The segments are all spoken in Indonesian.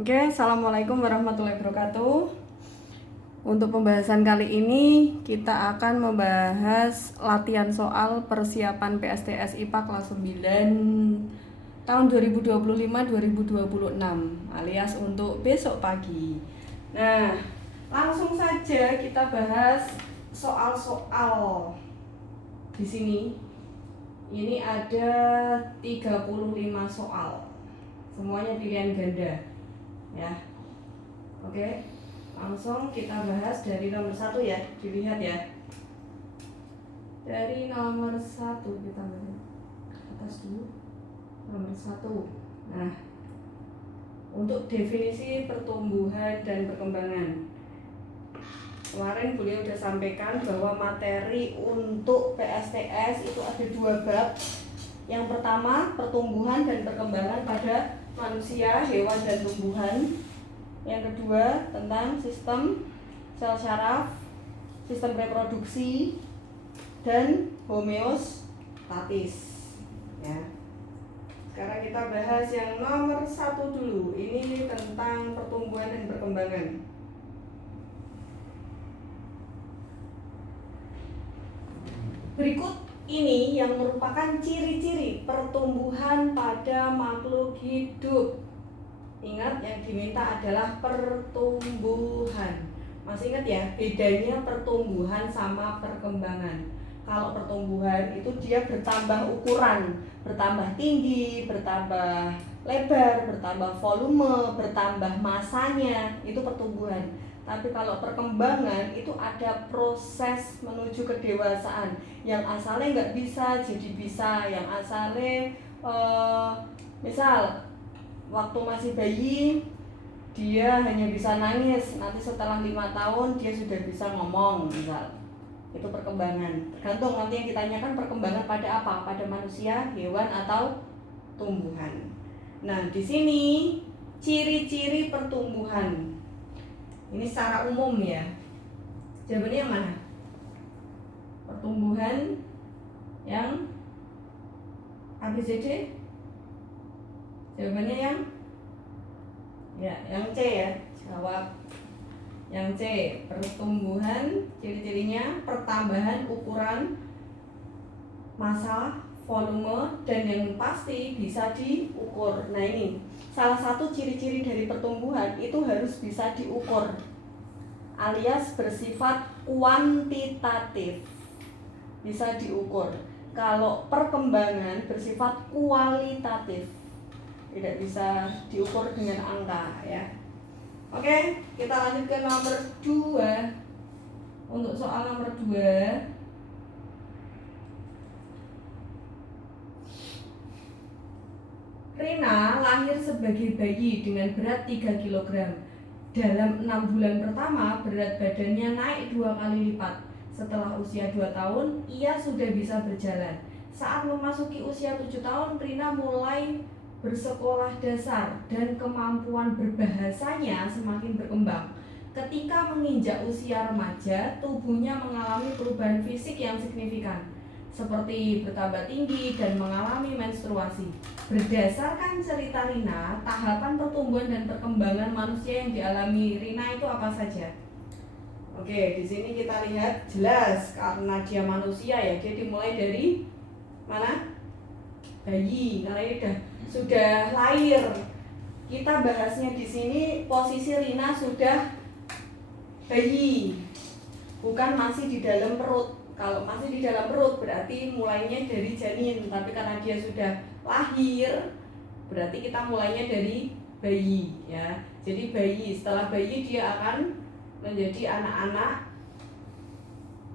Oke, assalamualaikum warahmatullahi wabarakatuh. Untuk pembahasan kali ini kita akan membahas latihan soal persiapan PSTS IPA kelas 9 tahun 2025-2026 alias untuk besok pagi. Nah, langsung saja kita bahas soal-soal di sini. Ini ada 35 soal. Semuanya pilihan ganda. Ya. Oke. Langsung kita bahas dari nomor 1 ya, dilihat ya. Dari nomor 1 kita bahas atas dulu. Nomor 1. Nah, untuk definisi pertumbuhan dan perkembangan. Kemarin beliau sudah sampaikan bahwa materi untuk PSTS itu ada 2 bab. Yang pertama, pertumbuhan dan perkembangan pada manusia, hewan, dan tumbuhan. Yang kedua, tentang sistem sel syaraf, sistem reproduksi, dan homeostatis. Ya. Sekarang kita bahas yang nomor 1 dulu. Ini tentang pertumbuhan dan perkembangan. Berikut ini yang merupakan ciri-ciri pertumbuhan pada makhluk hidup. Ingat, yang diminta adalah pertumbuhan. Masih ingat ya, bedanya pertumbuhan sama perkembangan. Kalau pertumbuhan itu dia bertambah ukuran, bertambah tinggi, bertambah lebar, bertambah volume, bertambah masanya, itu pertumbuhan. Tapi kalau perkembangan itu ada proses menuju kedewasaan. Yang asalnya nggak bisa jadi bisa, yang asalnya misal waktu masih bayi dia hanya bisa nangis, nanti setelah 5 tahun dia sudah bisa ngomong misal. Itu perkembangan. Tergantung nanti yang ditanyakan perkembangan pada apa? Pada manusia, hewan, atau tumbuhan. Nah, di sini ciri-ciri pertumbuhan. Ini secara umum ya. Jawabannya yang mana? Pertumbuhan yang ABCD? Jawabannya yang C ya. Jawab yang C. Pertumbuhan, ciri-cirinya pertambahan ukuran, massa, volume, dan yang pasti bisa diukur. Nah, ini salah satu ciri-ciri dari pertumbuhan itu harus bisa diukur, alias bersifat kuantitatif, bisa diukur. Kalau perkembangan bersifat kualitatif, tidak bisa diukur dengan angka ya. Oke, kita lanjut ke nomor 2. Untuk soal nomor 2, Rina lahir sebagai bayi dengan berat 3 kg. Dalam 6 bulan pertama, berat badannya naik 2 kali lipat. Setelah usia 2 tahun, ia sudah bisa berjalan. Saat memasuki usia 7 tahun, Rina mulai bersekolah dasar dan kemampuan berbahasanya semakin berkembang. Ketika menginjak usia remaja, tubuhnya mengalami perubahan fisik yang signifikan, seperti bertambah tinggi dan mengalami menstruasi. Berdasarkan cerita Rina, tahapan pertumbuhan dan perkembangan manusia yang dialami Rina itu apa saja? Oke, di sini kita lihat jelas karena dia manusia ya, dia dimulai dari mana? Bayi. Karena ini sudah lahir. Kita bahasnya di sini posisi Rina sudah bayi, bukan masih di dalam perut. Kalau masih di dalam perut berarti mulainya dari janin, tapi karena dia sudah lahir berarti kita mulainya dari bayi ya. Jadi bayi, setelah bayi dia akan menjadi anak-anak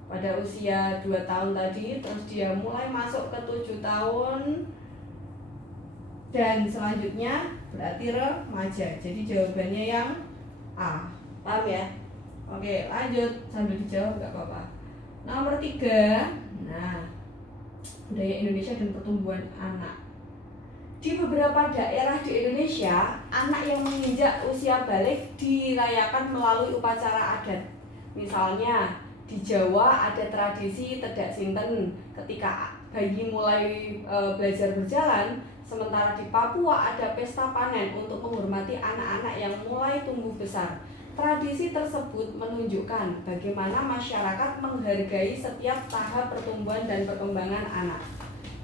pada usia 2 tahun tadi, terus dia mulai masuk ke 7 tahun dan selanjutnya berarti remaja. Jadi jawabannya yang A. Paham ya? Oke, lanjut sambil dijawab nggak apa-apa. Nomor 3, nah, budaya Indonesia dan pertumbuhan anak. Di beberapa daerah di Indonesia, anak yang menginjak usia balik dirayakan melalui upacara adat. Misalnya, di Jawa ada tradisi tedak sinten ketika bayi mulai belajar berjalan, sementara di Papua ada pesta panen untuk menghormati anak-anak anak yang mulai tumbuh besar. Tradisi tersebut menunjukkan bagaimana masyarakat menghargai setiap tahap pertumbuhan dan perkembangan anak.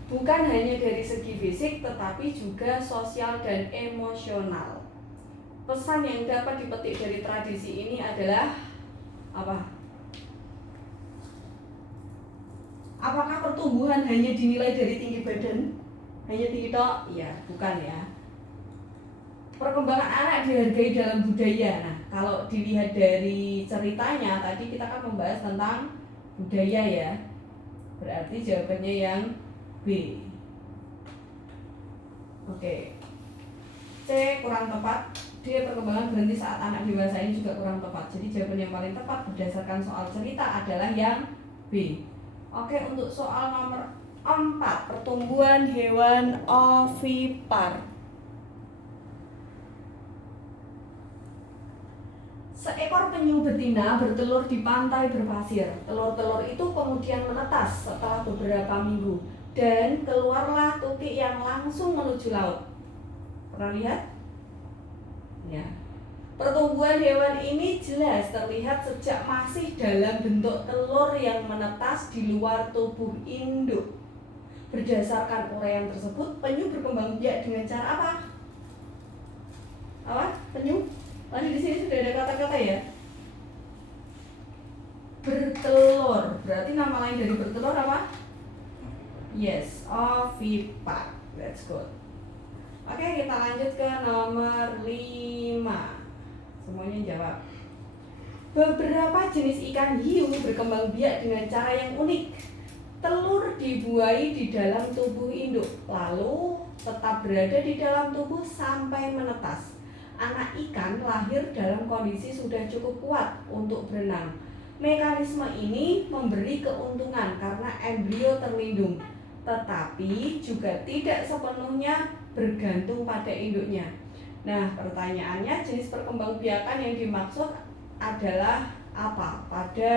Bukan hanya dari segi fisik, tetapi juga sosial dan emosional. Pesan yang dapat dipetik dari tradisi ini adalah apa? Apakah pertumbuhan hanya dinilai dari tinggi badan? Hanya tinggi tok? Iya, bukan ya. Perkembangan anak dihargai dalam budaya. Nah, kalau dilihat dari ceritanya, tadi kita kan membahas tentang budaya ya. Berarti jawabannya yang B. Oke. C kurang tepat. D perkembangan berhenti saat anak dewasa ini juga kurang tepat. Jadi jawaban yang paling tepat berdasarkan soal cerita adalah yang B. Oke, untuk soal nomor 4, pertumbuhan hewan ovipar. Seekor penyu betina bertelur di pantai berpasir. Telur-telur itu kemudian menetas setelah beberapa minggu dan keluarlah tukik yang langsung menuju laut. Pernah lihat? Ya. Pertumbuhan hewan ini jelas terlihat sejak masih dalam bentuk telur yang menetas di luar tubuh induk. Berdasarkan uraian tersebut, penyu berkembang biak dengan cara apa? Apa? Penyu? Tadi di sini sudah ada kata-kata ya. Bertelur. Berarti nama lain dari bertelur apa? Yes, ovipar. That's good. Oke, kita lanjut ke nomor 5. Semuanya jawab. Beberapa jenis ikan hiu berkembang biak dengan cara yang unik. Telur dibuai di dalam tubuh induk, lalu tetap berada di dalam tubuh sampai menetas. Anak ikan lahir dalam kondisi sudah cukup kuat untuk berenang. Mekanisme ini memberi keuntungan karena embrio terlindung, tetapi juga tidak sepenuhnya bergantung pada induknya. Nah, pertanyaannya, jenis perkembangbiakan yang dimaksud adalah apa pada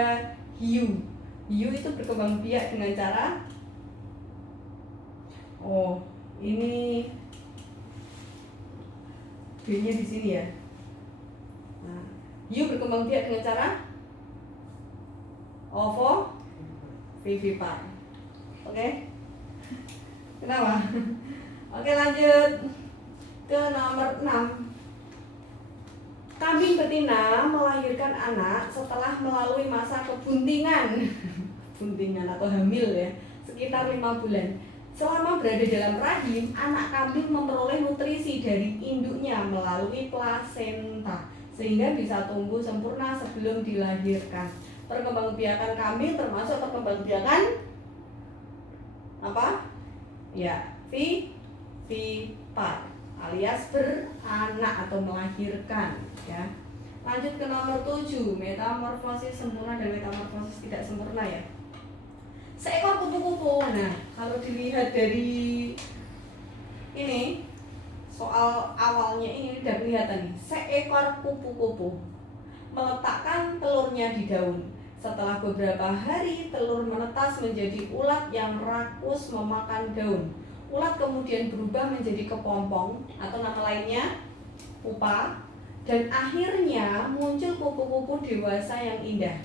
hiu? Hiu itu berkembang biak dengan cara ini B-nya di sini ya. Nah, hiu berkembang biak dengan cara ovipar. Oke? Kenapa? Oke, lanjut ke nomor 6. Kambing betina melahirkan anak setelah melalui masa kebuntingan buntingan atau hamil ya, sekitar 5 bulan. Selama berada dalam rahim, anak kambing memperoleh nutrisi dari induknya melalui plasenta sehingga bisa tumbuh sempurna sebelum dilahirkan. Perkembangbiakan kambing termasuk perkembangbiakan apa? Ya, vivipar alias beranak atau melahirkan ya. Lanjut ke nomor 7, metamorfosis sempurna dan metamorfosis tidak sempurna ya. Seekor kupu-kupu. Nah, kalau dilihat dari ini soal awalnya ini udah kelihatan nih. Seekor kupu-kupu meletakkan telurnya di daun. Setelah beberapa hari, telur menetas menjadi ulat yang rakus memakan daun. Ulat kemudian berubah menjadi kepompong atau nama lainnya pupa, dan akhirnya muncul kupu-kupu dewasa yang indah.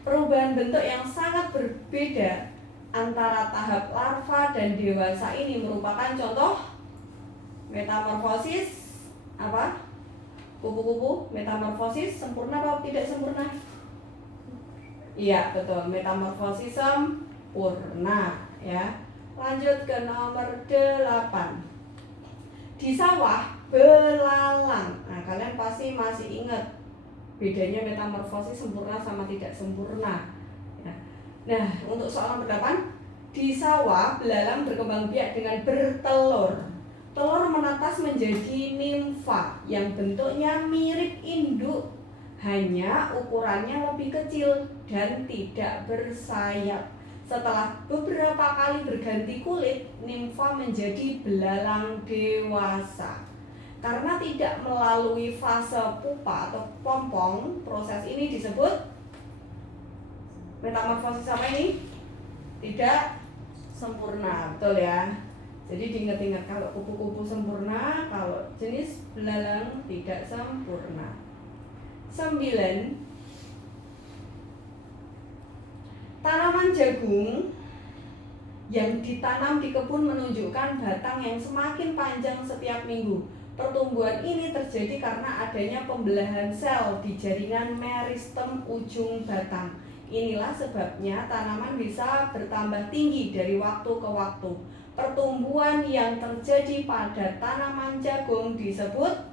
Perubahan bentuk yang sangat berbeda antara tahap larva dan dewasa ini merupakan contoh metamorfosis apa? Kupu-kupu metamorfosis sempurna atau tidak sempurna? Iya, betul, metamorfosis sempurna ya. Lanjut ke nomor 8. Di sawah belalang. Nah, kalian pasti masih ingat bedanya metamorfosis sempurna sama tidak sempurna ya. Nah, untuk soal nomor 8, di sawah belalang berkembang biak dengan bertelur. Telur menetas menjadi nimfa yang bentuknya mirip induk, hanya ukurannya lebih kecil dan tidak bersayap. Setelah beberapa kali berganti kulit, nimfa menjadi belalang dewasa. Karena tidak melalui fase pupa atau pompong, proses ini disebut metamorfosis apa ini? Tidak sempurna, betul ya. Jadi diingat-ingat, kalau kupu-kupu sempurna, kalau jenis belalang tidak sempurna. 9. Tanaman jagung yang ditanam di kebun menunjukkan batang yang semakin panjang setiap minggu. Pertumbuhan ini terjadi karena adanya pembelahan sel di jaringan meristem ujung batang. Inilah sebabnya tanaman bisa bertambah tinggi dari waktu ke waktu. Pertumbuhan yang terjadi pada tanaman jagung disebut,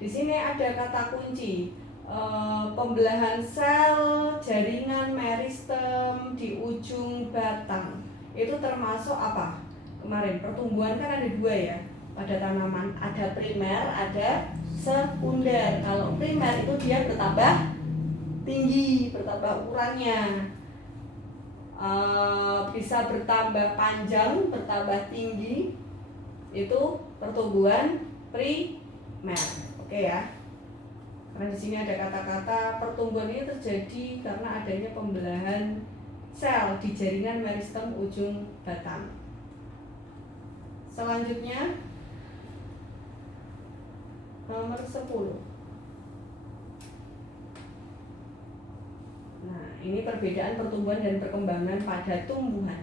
di sini ada kata kunci, pembelahan sel jaringan meristem di ujung batang. Itu termasuk apa? Kemarin pertumbuhan kan ada 2 ya pada tanaman, ada primer, ada sekunder. Kalau primer itu dia bertambah tinggi, bertambah ukurannya, bisa bertambah panjang, bertambah tinggi, itu pertumbuhan primer. Oke ya. Karena di sini ada kata-kata pertumbuhan ini terjadi karena adanya pembelahan sel di jaringan meristem ujung batang. Selanjutnya nomor 10. Nah, ini perbedaan pertumbuhan dan perkembangan pada tumbuhan.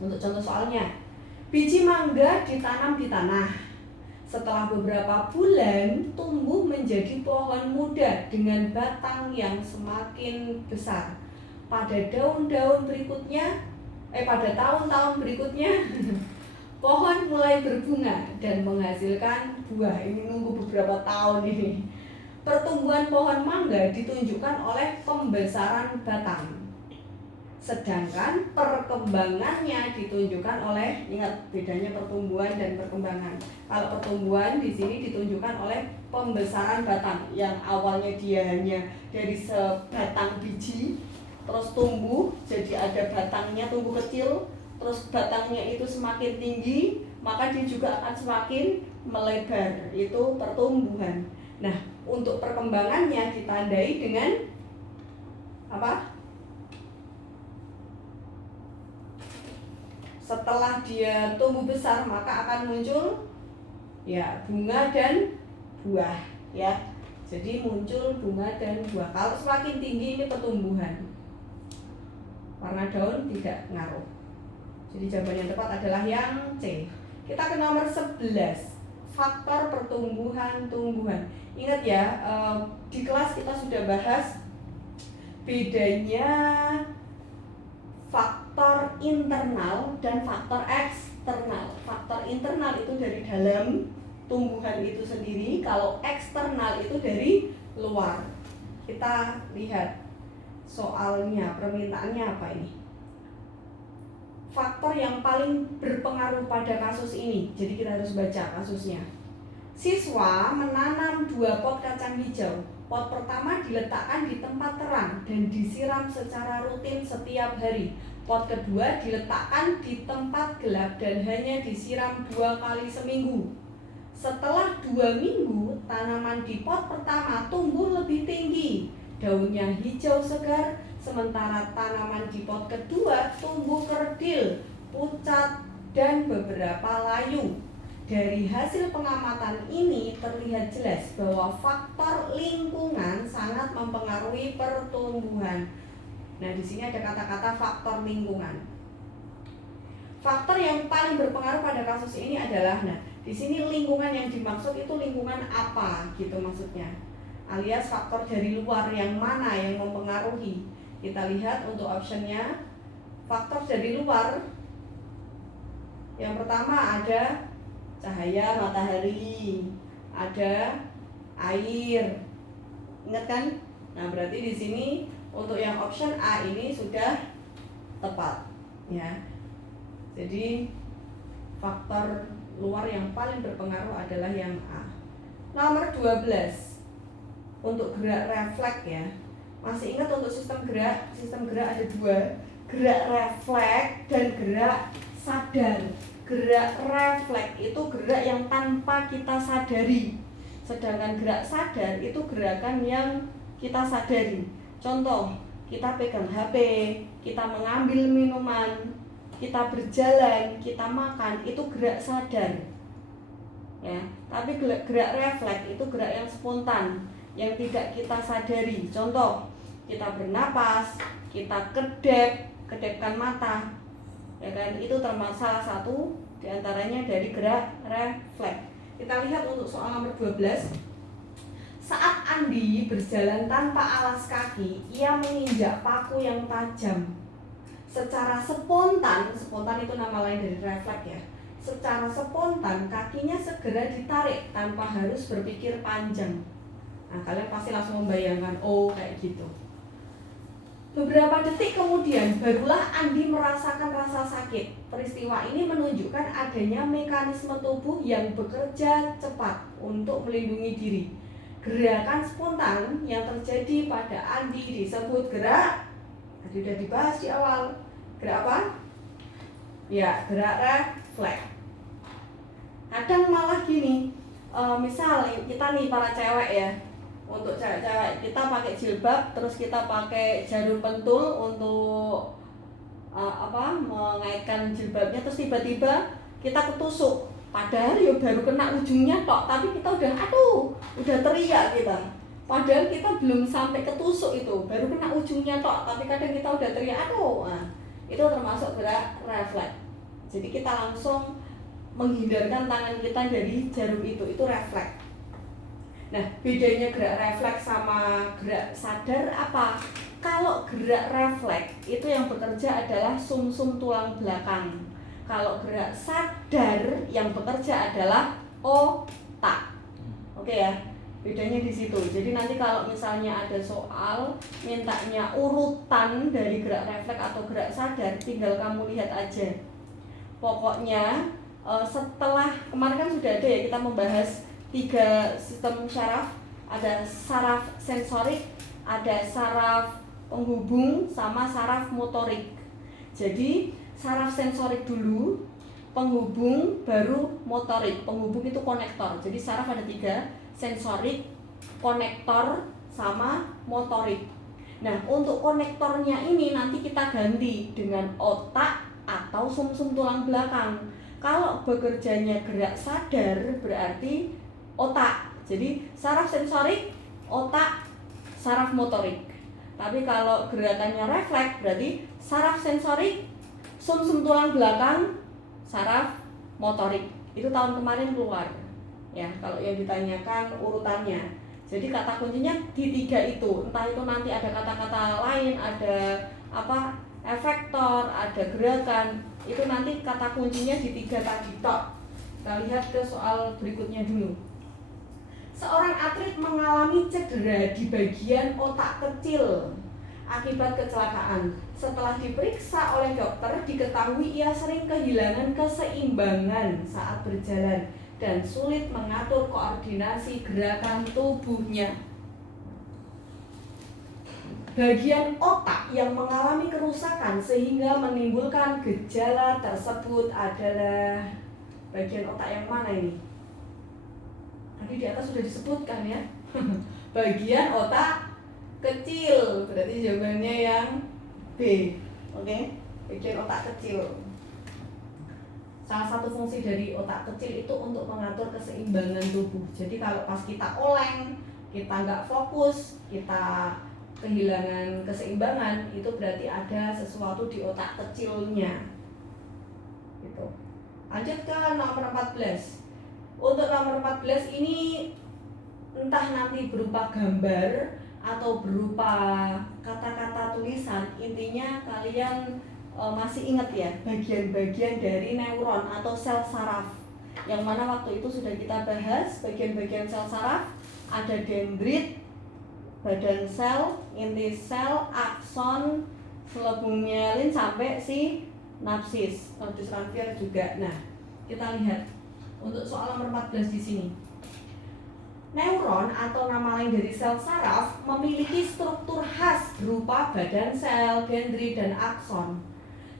Untuk contoh soalnya, biji mangga ditanam di tanah. Setelah beberapa bulan, tumbuh menjadi pohon muda dengan batang yang semakin besar. Pada tahun-tahun berikutnya, pohon mulai berbunga dan menghasilkan buah. Ini nunggu beberapa tahun ini. Pertumbuhan pohon mangga ditunjukkan oleh pembesaran batang, sedangkan perkembangannya ditunjukkan oleh, ingat bedanya pertumbuhan dan perkembangan. Kalau pertumbuhan di sini ditunjukkan oleh pembesaran batang, yang awalnya dia hanya dari sebatang biji, terus tumbuh jadi ada batangnya, tumbuh kecil, terus batangnya itu semakin tinggi, maka dia juga akan semakin melebar. Itu pertumbuhan. Nah, untuk perkembangannya ditandai dengan apa? Setelah dia tumbuh besar, maka akan muncul ya bunga dan buah ya. Jadi muncul bunga dan buah. Kalau semakin tinggi ini pertumbuhan. Warna daun tidak ngaruh. Jadi jawaban yang tepat adalah yang C. Kita ke nomor 11. Faktor pertumbuhan tumbuhan. Ingat ya, di kelas kita sudah bahas bedanya faktor internal dan faktor eksternal. Faktor internal itu dari dalam tumbuhan itu sendiri, kalau eksternal itu dari luar. Kita lihat soalnya, permintaannya apa ini? Faktor yang paling berpengaruh pada kasus ini. Jadi kita harus baca kasusnya. Siswa menanam 2 pot kacang hijau. Pot pertama diletakkan di tempat terang dan disiram secara rutin setiap hari. Pot kedua diletakkan di tempat gelap dan hanya disiram 2 kali seminggu. Setelah 2 minggu, tanaman di pot pertama tumbuh lebih tinggi. Daunnya hijau segar, sementara tanaman di pot kedua tumbuh kerdil, pucat, dan beberapa layu. Dari hasil pengamatan ini terlihat jelas bahwa faktor lingkungan sangat mempengaruhi pertumbuhan. Nah, di sini ada kata-kata faktor lingkungan. Faktor yang paling berpengaruh pada kasus ini adalah, nah, di sini lingkungan yang dimaksud itu lingkungan apa gitu maksudnya. Alias faktor dari luar yang mana yang mempengaruhi. Kita lihat untuk optionnya, faktor dari luar. Yang pertama ada cahaya matahari, ada air. Ingat kan? Nah, berarti di sini untuk yang option A ini sudah tepat, ya. Jadi faktor luar yang paling berpengaruh adalah yang A. Nomor 12. Untuk gerak refleks ya. Masih ingat untuk sistem gerak? Sistem gerak ada 2, gerak refleks dan gerak sadar. Gerak refleks itu gerak yang tanpa kita sadari. Sedangkan gerak sadar itu gerakan yang kita sadari. Contoh, kita pegang HP, kita mengambil minuman, kita berjalan, kita makan, itu gerak sadar. Ya, tapi gerak refleks itu gerak yang spontan, yang tidak kita sadari. Contoh, kita bernapas, kita kedepkan mata, ya kan? Itu termasuk salah satu diantaranya dari gerak refleks. Kita lihat untuk soal nomor 12. Saat Andi berjalan tanpa alas kaki, ia menginjak paku yang tajam. Secara spontan itu nama lain dari refleks ya. Secara spontan kakinya segera ditarik tanpa harus berpikir panjang. Nah, kalian pasti langsung membayangkan, oh kayak gitu. Beberapa detik kemudian barulah Andi merasakan rasa sakit. Peristiwa ini menunjukkan adanya mekanisme tubuh yang bekerja cepat untuk melindungi diri. Gerakan spontan yang terjadi pada Andi disebut gerak, tadi sudah dibahas di awal. Gerak apa? Ya, gerak refleks. Kadang malah gini, misal kita nih para cewek ya, untuk cewek-cewek kita pakai jilbab, terus kita pakai jarum pentul untuk mengaitkan jilbabnya, terus tiba-tiba kita ketusuk. Padahal ya baru kena ujungnya tok, tapi kita udah teriak kita. Padahal kita belum sampai ketusuk itu, baru kena ujungnya tok, tapi kadang kita udah teriak aduh. Nah, itu termasuk gerak refleks. Jadi kita langsung menghindarkan tangan kita dari jarum itu refleks. Nah, bedanya gerak refleks sama gerak sadar apa? Kalau gerak refleks itu yang bekerja adalah sumsum tulang belakang. Kalau gerak sadar yang bekerja adalah otak. Oke ya, bedanya di situ. Jadi nanti kalau misalnya ada soal mintanya urutan dari gerak refleks atau gerak sadar, tinggal kamu lihat aja. Pokoknya setelah kemarin kan sudah ada ya, kita membahas 3 sistem syaraf. Ada saraf sensorik, ada saraf penghubung, sama saraf motorik. Jadi saraf sensorik dulu, penghubung, baru motorik. Penghubung itu konektor. Jadi saraf ada 3, sensorik, konektor, sama motorik. Nah, untuk konektornya ini nanti kita ganti dengan otak atau sumsum tulang belakang. Kalau bekerjanya gerak sadar berarti otak. Jadi saraf sensorik, otak, saraf motorik. Tapi kalau gerakannya refleks berarti saraf sensorik, sumsum tulang belakang, saraf motorik. Itu tahun kemarin keluar. Ya, kalau yang ditanyakan urutannya. Jadi kata kuncinya di 3 itu. Entah itu nanti ada kata-kata lain, ada efektor, ada gerakan. Itu nanti kata kuncinya di 3 tadi tok. Kita lihat ke soal berikutnya dulu. Seorang atlet mengalami cedera di bagian otak kecil akibat kecelakaan. Setelah diperiksa oleh dokter, diketahui ia sering kehilangan keseimbangan saat berjalan dan sulit mengatur koordinasi gerakan tubuhnya. Bagian otak yang mengalami kerusakan sehingga menimbulkan gejala tersebut adalah bagian otak yang mana ini? Tadi di atas sudah disebutkan ya. Bagian otak kecil, berarti jawabannya yang B. Oke, bagian otak kecil. Salah satu fungsi dari otak kecil itu untuk mengatur keseimbangan tubuh. Jadi kalau pas kita oleng, kita nggak fokus, kita kehilangan keseimbangan, itu berarti ada sesuatu di otak kecilnya. Gitu. Lanjut ke nomor 14. Untuk nomor 14 ini entah nanti berupa gambar atau berupa kata-kata tulisan, intinya kalian masih ingat ya bagian-bagian dari neuron atau sel saraf, yang mana waktu itu sudah kita bahas bagian-bagian sel saraf. Ada dendrit, badan sel, inti sel, akson, selebung mielin, sampai sinapsis, nodus ranvier juga. Nah, kita lihat untuk soal nomor 14 di sini. Neuron atau nama lain dari sel saraf memiliki struktur khas berupa badan sel, dendrit, dan akson.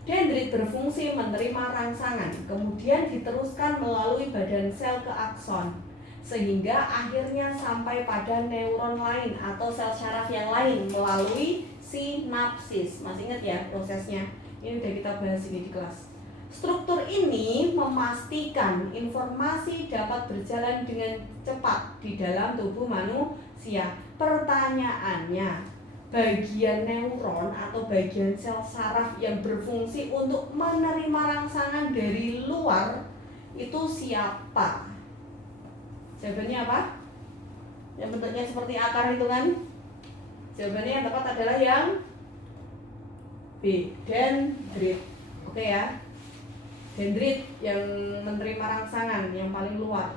Dendrit berfungsi menerima rangsangan, kemudian diteruskan melalui badan sel ke akson, sehingga akhirnya sampai pada neuron lain atau sel saraf yang lain melalui sinapsis. Masih ingat ya prosesnya? Ini udah kita bahas ini di kelas. Struktur ini memastikan informasi dapat berjalan dengan cepat di dalam tubuh manusia. Pertanyaannya, bagian neuron atau bagian sel saraf yang berfungsi untuk menerima rangsangan dari luar itu siapa? Jawabannya apa? Yang bentuknya seperti akar itu kan? Jawabannya yang tepat adalah yang B, dendrit. Oke ya. Dendrit yang menerima rangsangan yang paling luar.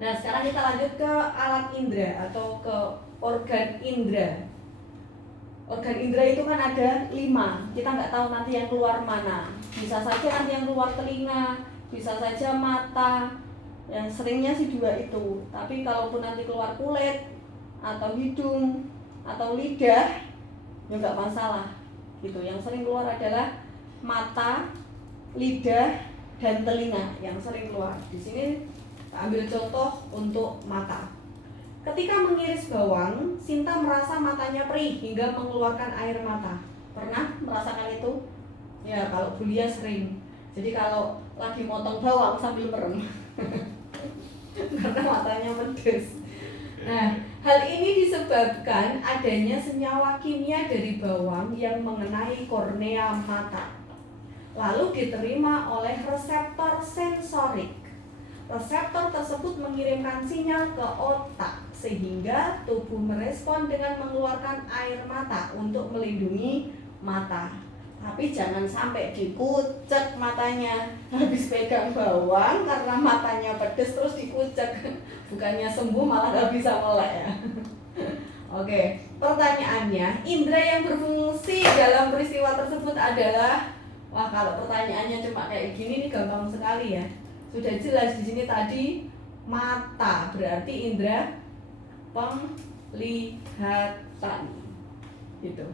Nah, sekarang kita lanjut ke alat indera atau ke organ indera. Organ indera itu kan ada 5. Kita nggak tahu nanti yang keluar mana. Bisa saja nanti yang keluar telinga, bisa saja mata. Yang seringnya sih 2 itu. Tapi kalaupun nanti keluar kulit atau hidung atau lidah, ya nggak masalah. Gitu. Yang sering keluar adalah mata, lidah, dan telinga yang sering keluar. Di sini ambil contoh untuk mata. Ketika mengiris bawang, Sinta merasa matanya perih hingga mengeluarkan air mata. Pernah merasakan itu? Ya, kalau Bulia sering. Jadi kalau lagi motong bawang sambil merem karena matanya pedes. Nah, hal ini disebabkan adanya senyawa kimia dari bawang yang mengenai kornea mata, lalu diterima oleh reseptor sensorik. Reseptor tersebut mengirimkan sinyal ke otak sehingga tubuh merespon dengan mengeluarkan air mata untuk melindungi mata. Tapi jangan sampai dikucek matanya. Habis pegang bawang karena matanya pedes terus dikucek. Bukannya sembuh malah gak bisa melek ya. Oke, pertanyaannya, indera yang berfungsi dalam peristiwa tersebut adalah, wah kalau pertanyaannya cuma kayak gini nih gampang sekali ya. Sudah jelas di sini tadi mata, berarti indera penglihatan. Gitu.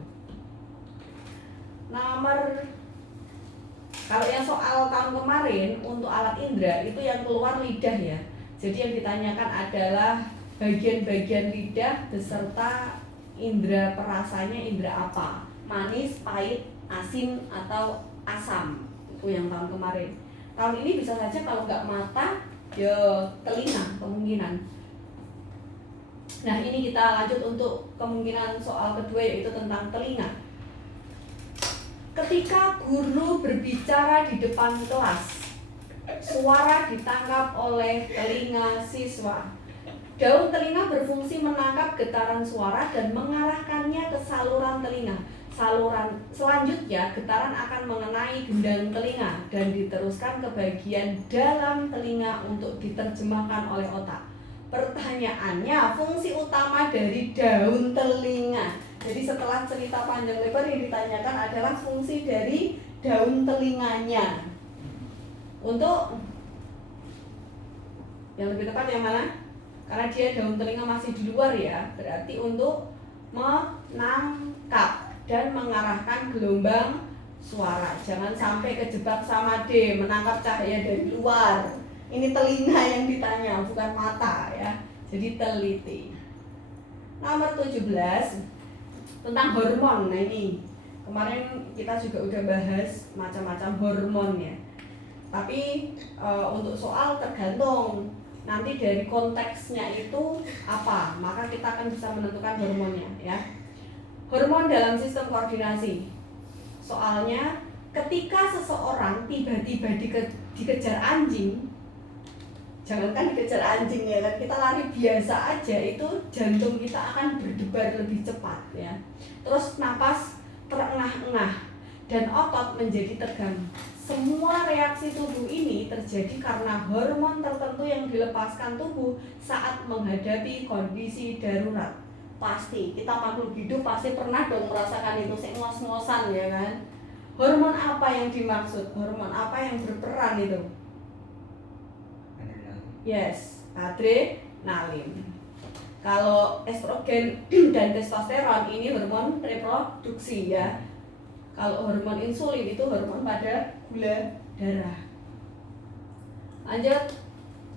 Kalau yang soal tahun kemarin untuk alat indera itu yang keluar lidah ya. Jadi yang ditanyakan adalah bagian-bagian lidah beserta indera perasanya, indera apa? Manis, pahit, asin, atau asam. Itu yang tahun kemarin. Tahun ini bisa saja kalau nggak mata, ya telinga kemungkinan. Nah, ini kita lanjut untuk kemungkinan soal kedua, yaitu tentang telinga. Ketika guru berbicara di depan kelas, suara ditangkap oleh telinga siswa. Daun telinga berfungsi menangkap getaran suara dan mengarahkannya ke saluran telinga. Selanjutnya, getaran akan mengenai gendang telinga dan diteruskan ke bagian dalam telinga untuk diterjemahkan oleh otak. Pertanyaannya, fungsi utama dari daun telinga. Jadi setelah cerita panjang lebar yang ditanyakan adalah fungsi dari daun telinganya. Untuk yang lebih tepat yang mana? Karena dia daun telinga masih di luar ya, berarti untuk menangkap dan mengarahkan gelombang suara. Jangan sampai kejebak sama D, menangkap cahaya dari luar. Ini telinga yang ditanya, bukan mata ya. Jadi teliti. Nomor 17 tentang hormon. Nah ini kemarin kita juga udah bahas macam-macam hormon ya. Tapi untuk soal tergantung nanti dari konteksnya itu apa, maka kita akan bisa menentukan hormonnya ya. Hormon dalam sistem koordinasi. Soalnya ketika seseorang tiba-tiba dikejar anjing, jangankan dikejar anjing ya kan, kita lari biasa aja itu jantung kita akan berdebar lebih cepat ya. Terus napas terengah-engah dan otot menjadi tegang. Semua reaksi tubuh ini terjadi karena hormon tertentu yang dilepaskan tubuh saat menghadapi kondisi darurat. Pasti kita makhluk hidup pasti pernah dong merasakan itu, ngos-ngosan ya kan. Hormon apa yang dimaksud? Hormon apa yang berperan itu? Yes, adrenalin. Kalau estrogen dan testosteron ini hormon reproduksi ya. Kalau hormon insulin itu hormon pada gula darah. Lanjut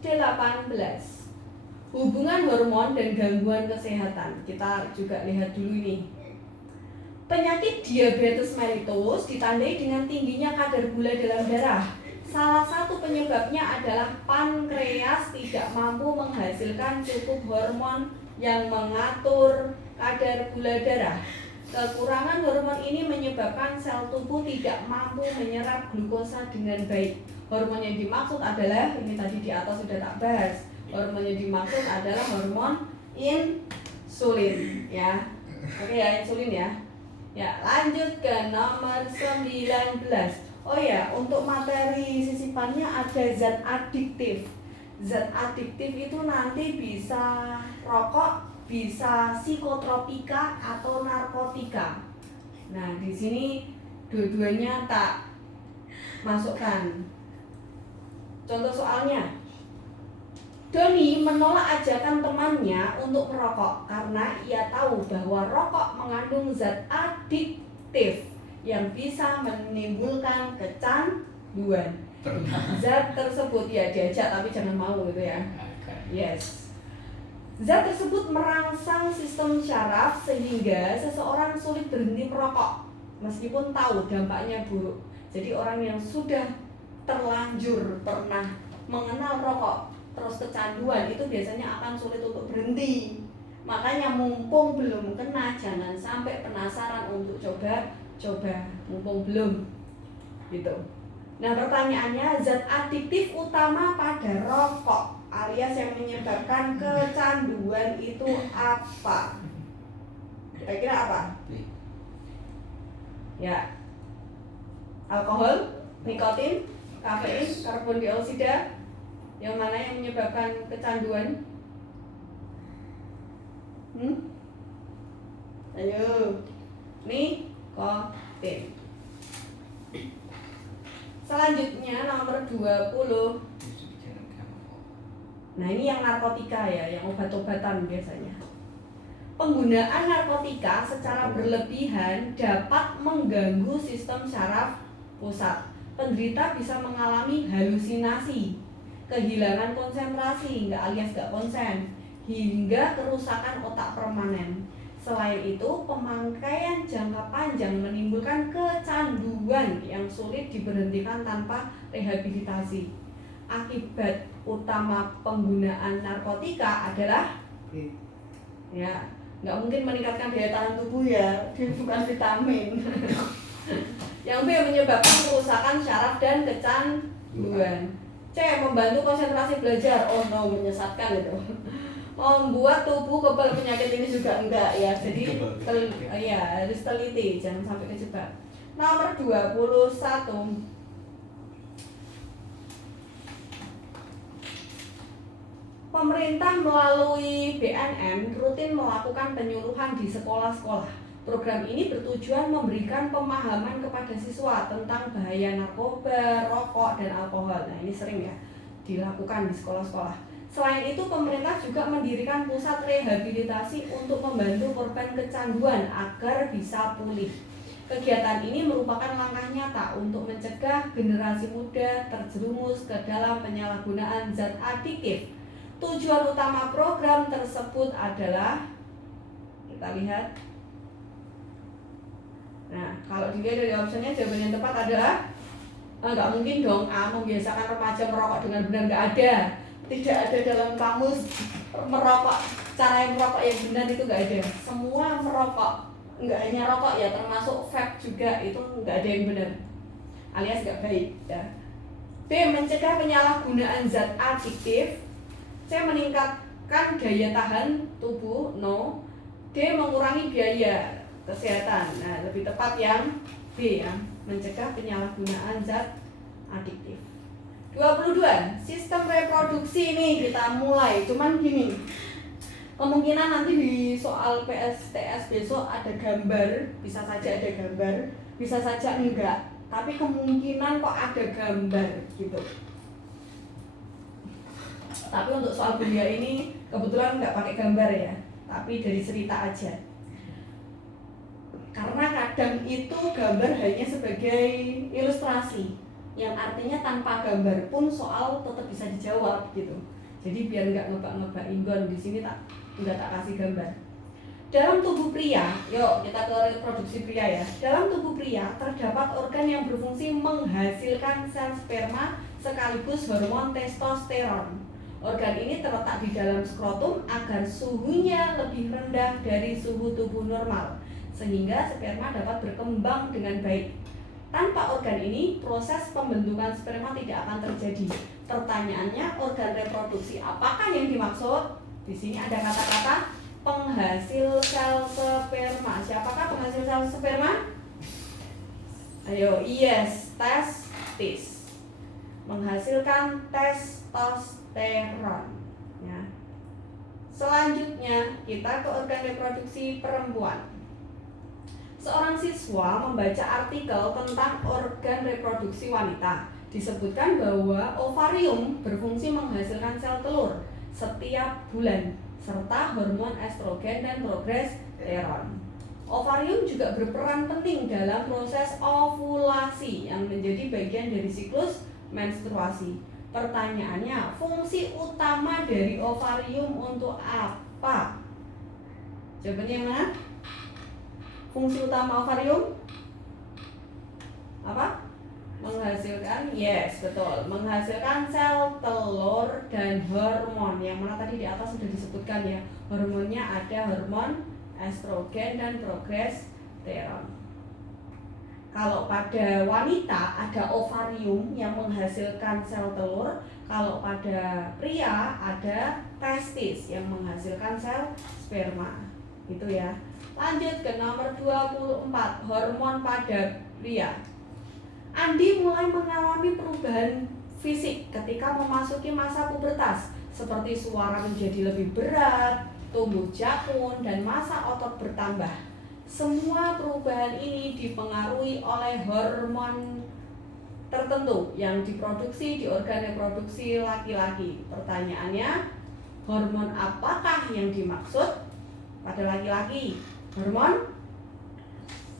18. Hubungan hormon dan gangguan kesehatan. Kita juga lihat dulu ini. Penyakit diabetes mellitus ditandai dengan tingginya kadar gula dalam darah. Salah satu penyebabnya adalah pankreas tidak mampu menghasilkan cukup hormon yang mengatur kadar gula darah. Kekurangan hormon ini menyebabkan sel tubuh tidak mampu menyerap glukosa dengan baik. Hormon yang dimaksud adalah, ini tadi di atas sudah tak bahas, hormon yang dimaksud adalah hormon insulin ya. Oke ya, insulin ya. Ya, lanjut ke nomor 19. Oh ya, untuk materi sisipannya ada zat adiktif. Zat adiktif itu nanti bisa rokok, bisa psikotropika atau narkotika. Nah, di sini dua-duanya tak masukkan. Contoh soalnya, Doni menolak ajakan temannya untuk merokok karena ia tahu bahwa rokok mengandung zat adiktif yang bisa menimbulkan kecanduan. Zat tersebut ya diajak tapi jangan mau gitu ya. Yes. Zat tersebut merangsang sistem syaraf sehingga seseorang sulit berhenti merokok meskipun tahu dampaknya buruk. Jadi orang yang sudah terlanjur pernah mengenal rokok terus kecanduan itu biasanya akan sulit untuk berhenti. Makanya mumpung belum kena jangan sampai penasaran untuk coba mumpung belum gitu. Nah, pertanyaannya, zat adiktif utama pada rokok alias yang menyebabkan kecanduan itu apa? Kira-kira apa? Ya, alkohol, nikotin, kafein, karbon dioksida. Yang mana yang menyebabkan kecanduan? Ayo, nikotin. Selanjutnya nomor 20. Nah, ini yang narkotika ya, yang obat-obatan biasanya. Penggunaan narkotika secara berlebihan dapat mengganggu sistem syaraf pusat. Penderita bisa mengalami halusinasi, kehilangan konsentrasi, alias nggak konsen, hingga kerusakan otak permanen. Selain itu, pemakaian jangka panjang menimbulkan kecanduan yang sulit diberhentikan tanpa rehabilitasi. Akibat utama penggunaan narkotika adalah ya, nggak mungkin meningkatkan daya tahan tubuh ya, dia bukan vitamin. Yang B, menyebabkan kerusakan syaraf dan kecanduan. C, membantu konsentrasi belajar. Oh no, menyesatkan itu. Membuat tubuh kebal, penyakit ini juga enggak ya. Jadi harus teliti, jangan sampai kejebak. Nomor 21. Pemerintah melalui BNN rutin melakukan penyuluhan di sekolah-sekolah. Program ini bertujuan memberikan pemahaman kepada siswa tentang bahaya narkoba, rokok, dan alkohol. Nah, ini sering ya dilakukan di sekolah-sekolah. Selain itu, pemerintah juga mendirikan pusat rehabilitasi untuk membantu korban kecanduan agar bisa pulih. Kegiatan ini merupakan langkah nyata untuk mencegah generasi muda terjerumus ke dalam penyalahgunaan zat adiktif. Tujuan utama program tersebut adalah, kita lihat. Nah, kalau dilihat dari opsinya, jawaban yang tepat adalah nggak mungkin dong A, membiasakan remaja merokok dengan benar, nggak ada. Tidak ada dalam kamus merokok, cara yang merokok yang benar itu nggak ada. Semua merokok, nggak hanya rokok ya, termasuk vape juga, itu nggak ada yang benar, alias nggak baik ya. B, mencegah penyalahgunaan zat adiktif. C, meningkatkan daya tahan tubuh. No. D, mengurangi biaya kesehatan. Nah, lebih tepat yang B ya, mencegah penyalahgunaan zat adiktif. 22. Sistem reproduksi ini kita mulai. Cuman gini, kemungkinan nanti di soal PSTS besok ada gambar, bisa saja ada gambar, bisa saja enggak. Tapi kemungkinan kok ada gambar gitu. Tapi untuk soal kuliah ini kebetulan nggak pakai gambar ya, tapi dari cerita aja. Karena kadang itu gambar hanya sebagai ilustrasi, yang artinya tanpa gambar pun soal tetap bisa dijawab gitu. Jadi biar nggak ngebak-ngebak Ingon di sini nggak tak kasih gambar. Dalam tubuh pria, yuk kita ke reproduksi pria ya. Dalam tubuh pria terdapat organ yang berfungsi menghasilkan sel sperma sekaligus hormon testosteron. Organ ini terletak di dalam skrotum agar suhunya lebih rendah dari suhu tubuh normal, sehingga sperma dapat berkembang dengan baik. Tanpa organ ini, proses pembentukan sperma tidak akan terjadi. Pertanyaannya, organ reproduksi apakah yang dimaksud? Di sini ada kata-kata penghasil sel sperma. Siapakah penghasil sel sperma? Ayo, yes, testis. Menghasilkan testosteron. Ya. Selanjutnya kita ke organ reproduksi perempuan. Seorang siswa membaca artikel tentang organ reproduksi wanita. Disebutkan bahwa ovarium berfungsi menghasilkan sel telur setiap bulan, serta hormon estrogen dan progesteron. Ovarium juga berperan penting dalam proses ovulasi yang menjadi bagian dari siklus menstruasi. Pertanyaannya, fungsi utama dari ovarium untuk apa? Jawabannya yang mana? Fungsi utama ovarium apa? Menghasilkan, yes, betul, menghasilkan sel telur dan hormon. Yang mana tadi di atas sudah disebutkan ya. Hormonnya ada hormon estrogen dan progesteron. Kalau pada wanita ada ovarium yang menghasilkan sel telur. Kalau pada pria ada testis yang menghasilkan sel sperma. Gitu ya. Lanjut ke nomor 24, hormon pada pria. Andi mulai mengalami perubahan fisik ketika memasuki masa pubertas, seperti suara menjadi lebih berat, tumbuh jakun, dan massa otot bertambah. Semua perubahan ini dipengaruhi oleh hormon tertentu yang diproduksi di organ reproduksi laki-laki. Pertanyaannya, hormon apakah yang dimaksud pada laki-laki? Hormon?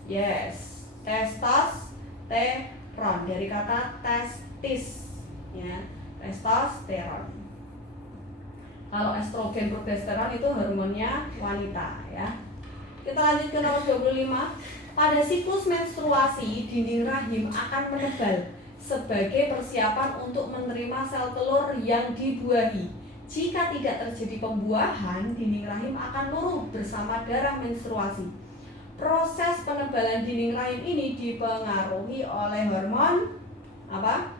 Yes, testosteron, dari kata testis ya, testosteron. Kalau estrogen progesteron itu hormonnya wanita ya. Kita lanjut ke nomor 25. Pada siklus menstruasi, dinding rahim akan menebal sebagai persiapan untuk menerima sel telur yang dibuahi. Jika tidak terjadi pembuahan, dinding rahim akan luruh bersama darah menstruasi. Proses penebalan dinding rahim ini dipengaruhi oleh hormon apa?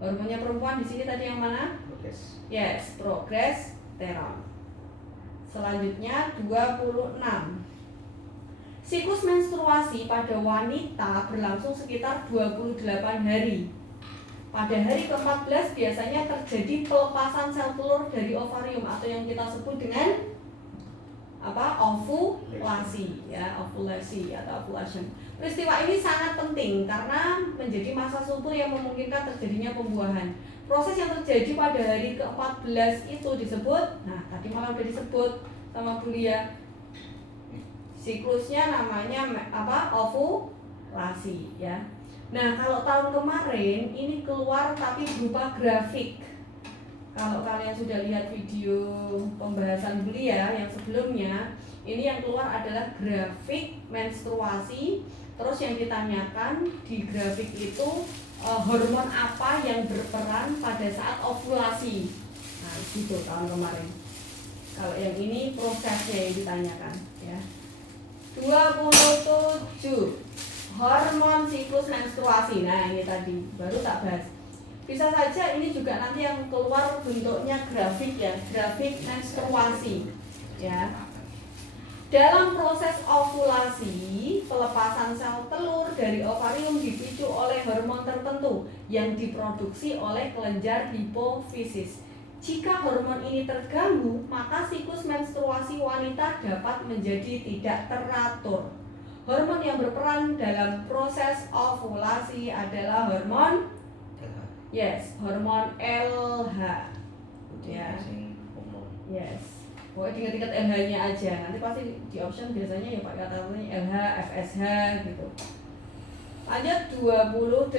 Hormonnya perempuan di sini tadi yang mana? Yes, progesteron. Selanjutnya 26. Siklus menstruasi pada wanita berlangsung sekitar 28 hari. Pada hari ke-14 biasanya terjadi pelepasan sel telur dari ovarium atau yang kita sebut dengan apa? Ovulasi ya, ovulasi atau ovulation. Peristiwa ini sangat penting karena menjadi masa subur yang memungkinkan terjadinya pembuahan. Proses yang terjadi pada hari ke-14 itu disebut, nah tadi malam sudah disebut sama Bu Lia. Siklusnya namanya apa? Ovulasi ya. Nah, kalau tahun kemarin ini keluar tapi berupa grafik. Kalau kalian sudah lihat video pembahasan Bulia yang sebelumnya, ini yang keluar adalah grafik menstruasi. Terus yang ditanyakan di grafik itu hormon apa yang berperan pada saat ovulasi. Nah, gitu tahun kemarin. Kalau yang ini prosesnya yang ditanyakan ya. 27. Hormon siklus menstruasi. Nah, ini tadi baru tak bahas. Bisa saja ini juga nanti yang keluar bentuknya grafik ya, grafik menstruasi ya. Dalam proses ovulasi, pelepasan sel telur dari ovarium dipicu oleh hormon tertentu yang diproduksi oleh kelenjar hipofisis. Jika hormon ini terganggu, maka siklus menstruasi wanita dapat menjadi tidak teratur. Hormon yang berperan dalam proses ovulasi adalah hormon hormon LH. Ya. Yes. Pokoknya ingat-ingat LH-nya aja. Nanti pasti di option biasanya ya pakai kata-katanya LH, FSH gitu. Lanjut 28.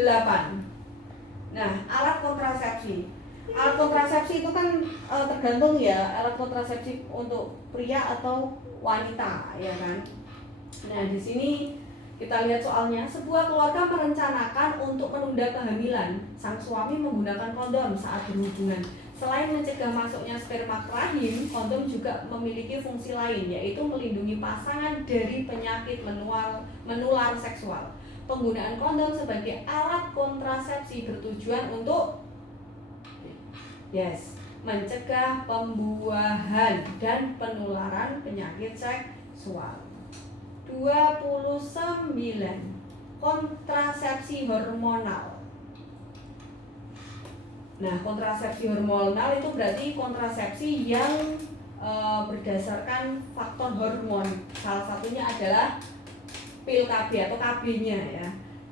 Nah, alat kontrasepsi. Alat kontrasepsi itu kan tergantung ya, alat kontrasepsi untuk pria atau wanita, ya kan. Nah, di sini kita lihat soalnya, sebuah keluarga merencanakan untuk menunda kehamilan. Sang suami menggunakan kondom saat berhubungan. Selain mencegah masuknya sperma ke rahim, kondom juga memiliki fungsi lain, yaitu melindungi pasangan dari penyakit menular seksual. Penggunaan kondom sebagai alat kontrasepsi bertujuan untuk mencegah pembuahan dan penularan penyakit seksual. 29. Kontrasepsi hormonal. Nah, kontrasepsi hormonal itu berarti kontrasepsi yang berdasarkan faktor hormon. Salah satunya adalah pil KB atau KB-nya ya.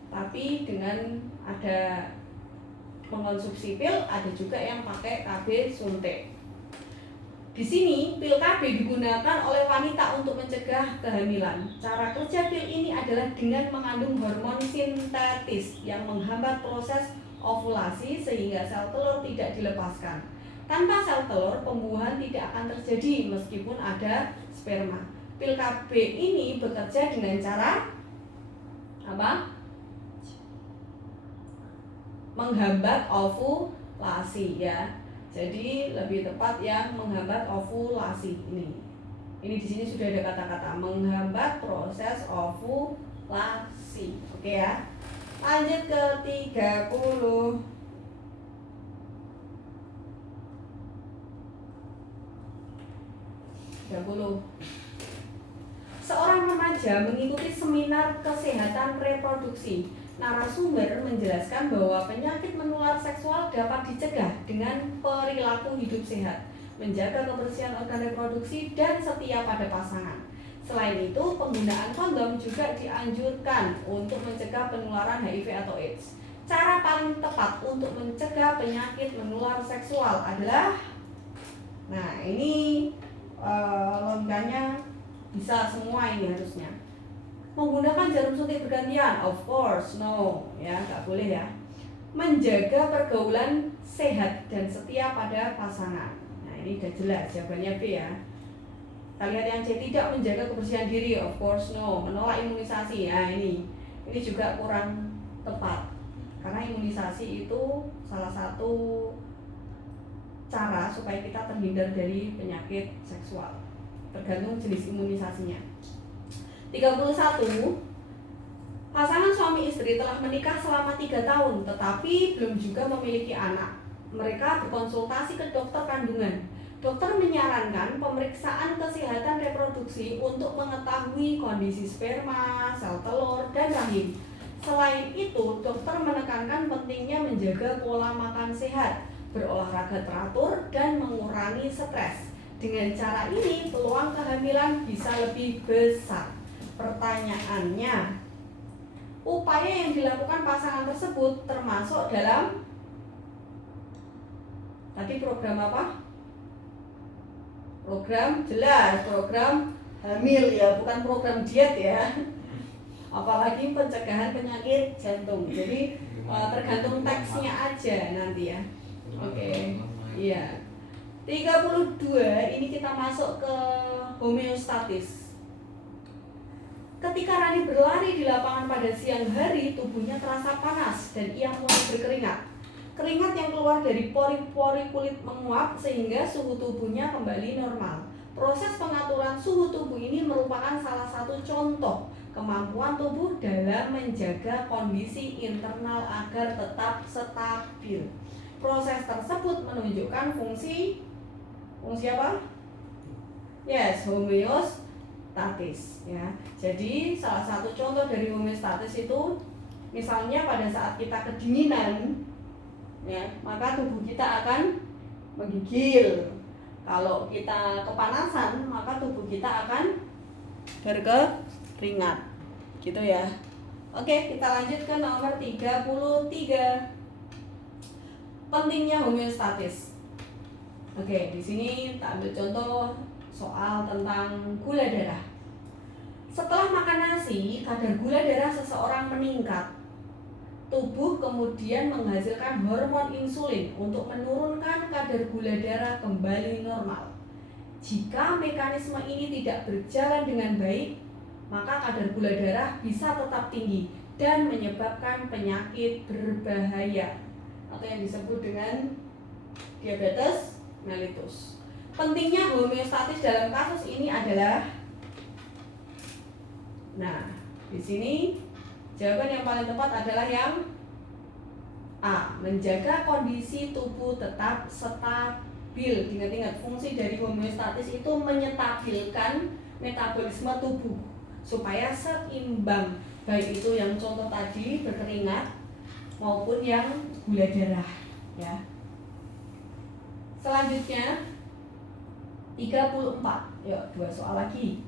Tapi dengan ada mengkonsumsi pil, ada juga yang pakai KB suntik. Di sini pil KB digunakan oleh wanita untuk mencegah kehamilan. Cara kerja pil ini adalah dengan mengandung hormon sintetis yang menghambat proses ovulasi sehingga sel telur tidak dilepaskan. Tanpa sel telur, pembuahan tidak akan terjadi meskipun ada sperma. Pil KB ini bekerja dengan cara apa? Menghambat ovulasi ya. Jadi lebih tepat yang menghambat ovulasi ini. Ini di sini sudah ada kata-kata menghambat proses ovulasi. Oke ya. Lanjut ke 30. Seorang remaja mengikuti seminar kesehatan reproduksi. Narasumber menjelaskan bahwa penyakit menular seksual dapat dicegah dengan perilaku hidup sehat, menjaga kebersihan organ reproduksi, dan setia pada pasangan. Selain itu, penggunaan kondom juga dianjurkan untuk mencegah penularan HIV atau AIDS. Cara paling tepat untuk mencegah penyakit menular seksual adalah, nah ini logikanya bisa semua ini harusnya. Menggunakan jarum suntik bergantian, of course, no, ya nggak boleh ya. Menjaga pergaulan sehat dan setia pada pasangan. Nah ini udah jelas jawabannya B ya. Kita lihat yang C, tidak menjaga kebersihan diri, of course no. Menolak imunisasi, ya ini juga kurang tepat. Karena imunisasi itu salah satu cara supaya kita terhindar dari penyakit seksual. Tergantung jenis imunisasinya. 31. Pasangan suami istri telah menikah selama 3 tahun tetapi belum juga memiliki anak. Mereka berkonsultasi ke dokter kandungan. Dokter menyarankan pemeriksaan kesehatan reproduksi untuk mengetahui kondisi sperma, sel telur, dan rahim. Selain itu, dokter menekankan pentingnya menjaga pola makan sehat, berolahraga teratur, dan mengurangi stres. Dengan cara ini, peluang kehamilan bisa lebih besar. Pertanyaannya, upaya yang dilakukan pasangan tersebut termasuk dalam tadi program apa? Program jelas, program hamil ya, bukan program diet ya. Apalagi pencegahan penyakit jantung. Jadi tergantung teksnya aja nanti ya. Oke. Iya. 32 ini kita masuk ke homeostatis. Ketika Rani berlari di lapangan pada siang hari, tubuhnya terasa panas dan ia mulai berkeringat. Keringat yang keluar dari pori-pori kulit menguap sehingga suhu tubuhnya kembali normal. Proses pengaturan suhu tubuh ini merupakan salah satu contoh kemampuan tubuh dalam menjaga kondisi internal agar tetap stabil. Proses tersebut menunjukkan fungsi apa? Yes, homeostatis ya. Jadi salah satu contoh dari homeostatis itu misalnya pada saat kita kedinginan ya, maka tubuh kita akan menggigil. Kalau kita kepanasan, maka tubuh kita akan berkeringat. Gitu ya. Oke, kita lanjut ke nomor 33. Pentingnya homeostatis. Oke, di sini kita ambil contoh soal tentang gula darah. Setelah makan nasi, kadar gula darah seseorang meningkat. tubuh kemudian menghasilkan hormon insulin untuk menurunkan kadar gula darah kembali normal. Jika mekanisme ini tidak berjalan dengan baik, maka kadar gula darah bisa tetap tinggi dan menyebabkan penyakit berbahaya atau yang disebut dengan diabetes mellitus. Pentingnya homeostatis dalam kasus ini adalah, nah, di sini jawaban yang paling tepat adalah yang A, menjaga kondisi tubuh tetap stabil. Ingat-ingat, fungsi dari homeostatis itu menyetabilkan metabolisme tubuh supaya seimbang, baik itu yang contoh tadi berkeringat maupun yang gula darah, ya. Selanjutnya 34. Yuk, 2 soal lagi.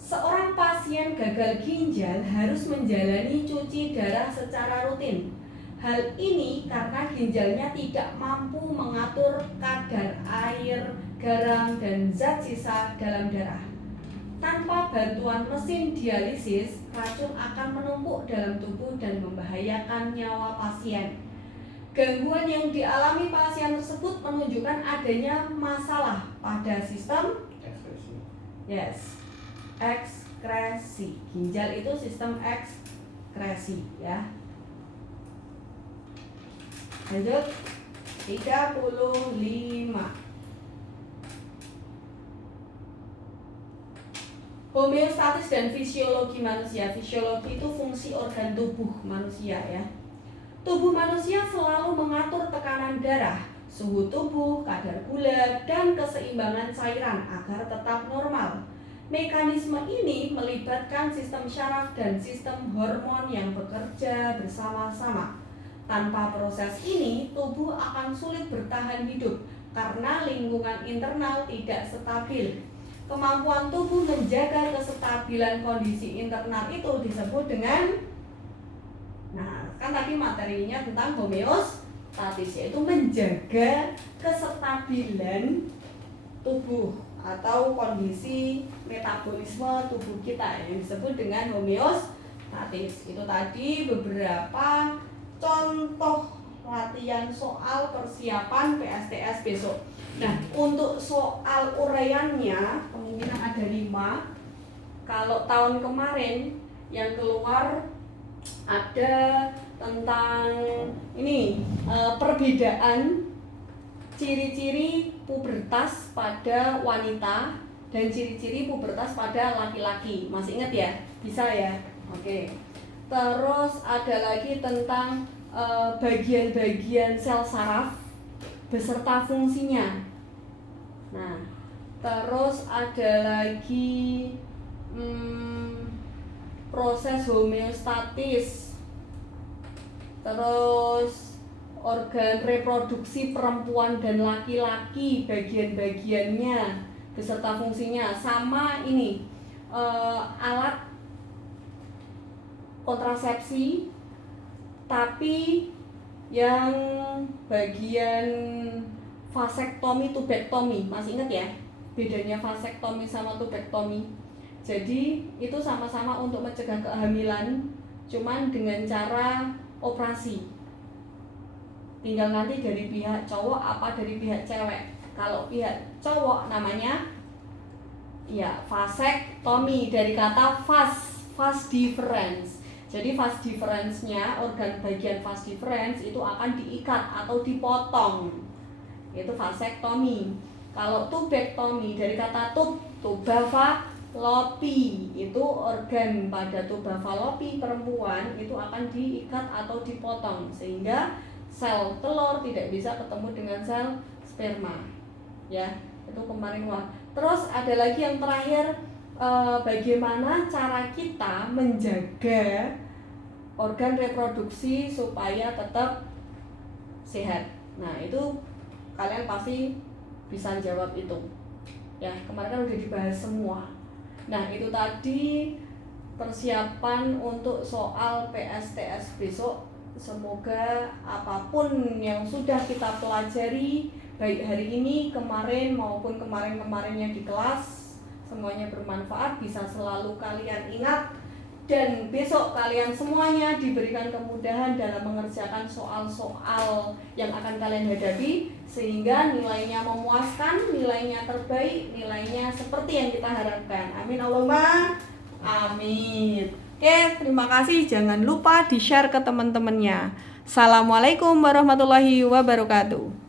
Seorang pasien gagal ginjal harus menjalani cuci darah secara rutin. Hal ini karena ginjalnya tidak mampu mengatur kadar air, garam, dan zat sisa dalam darah. Tanpa bantuan mesin dialisis, racun akan menumpuk dalam tubuh dan membahayakan nyawa pasien. Gangguan yang dialami pasien tersebut menunjukkan adanya masalah pada sistem ekskresi. Ginjal itu sistem ekskresi, ya. Lanjut 35. Homeostatis dan fisiologi manusia. Fisiologi itu fungsi organ tubuh manusia, ya. Tubuh manusia selalu mengatur tekanan darah, suhu tubuh, kadar gula, dan keseimbangan cairan agar tetap normal. Mekanisme ini melibatkan sistem syaraf dan sistem hormon yang bekerja bersama-sama. Tanpa proses ini, tubuh akan sulit bertahan hidup karena lingkungan internal tidak stabil. Kemampuan tubuh menjaga kestabilan kondisi internal itu disebut dengan, nah, kan tadi materinya tentang homeostatis, yaitu menjaga kestabilan tubuh atau kondisi metabolisme tubuh kita yang disebut dengan homeostatis. Itu tadi beberapa contoh latihan soal persiapan PSTS besok. Nah, untuk soal uraiannya kemungkinan ada 5. Kalau tahun kemarin yang keluar ada tentang ini perbedaan ciri-ciri pubertas pada wanita dan ciri-ciri pubertas pada laki-laki. Masih ingat ya? Bisa ya? Oke. Terus ada lagi tentang bagian-bagian sel saraf beserta fungsinya. Nah, terus ada lagi proses homeostatis, terus organ reproduksi perempuan dan laki-laki, bagian-bagiannya beserta fungsinya, sama ini alat kontrasepsi, tapi yang bagian vasektomi, tubektomi, masih ingat ya bedanya vasektomi sama tubektomi? Jadi itu sama-sama untuk mencegah kehamilan, cuman dengan cara operasi. Tinggal nanti dari pihak cowok apa dari pihak cewek. Kalau pihak cowok namanya ya vasektomi, dari kata vas difference. Jadi vas difference-nya, organ bagian vas difference itu akan diikat atau dipotong. Itu vasektomi. Kalau tubektomi dari kata tuba fallopi, itu organ pada tuba fallopi perempuan itu akan diikat atau dipotong sehingga sel telur tidak bisa ketemu dengan sel sperma. Ya, itu kemarin Terus ada lagi yang terakhir, bagaimana cara kita menjaga organ reproduksi supaya tetap sehat. Nah, itu kalian pasti bisa jawab itu. Ya, kemarin kan udah dibahas semua. Nah, itu tadi persiapan untuk soal PSTS besok. Semoga apapun yang sudah kita pelajari, baik hari ini, kemarin, maupun kemarin-kemarinnya di kelas, semuanya bermanfaat, bisa selalu kalian ingat dan besok kalian semuanya diberikan kemudahan dalam mengerjakan soal-soal yang akan kalian hadapi, sehingga nilainya memuaskan, nilainya terbaik, nilainya seperti yang kita harapkan. Amin Allahumma amin. Oke, terima kasih. Jangan lupa di-share ke teman-temannya. Assalamualaikum warahmatullahi wabarakatuh.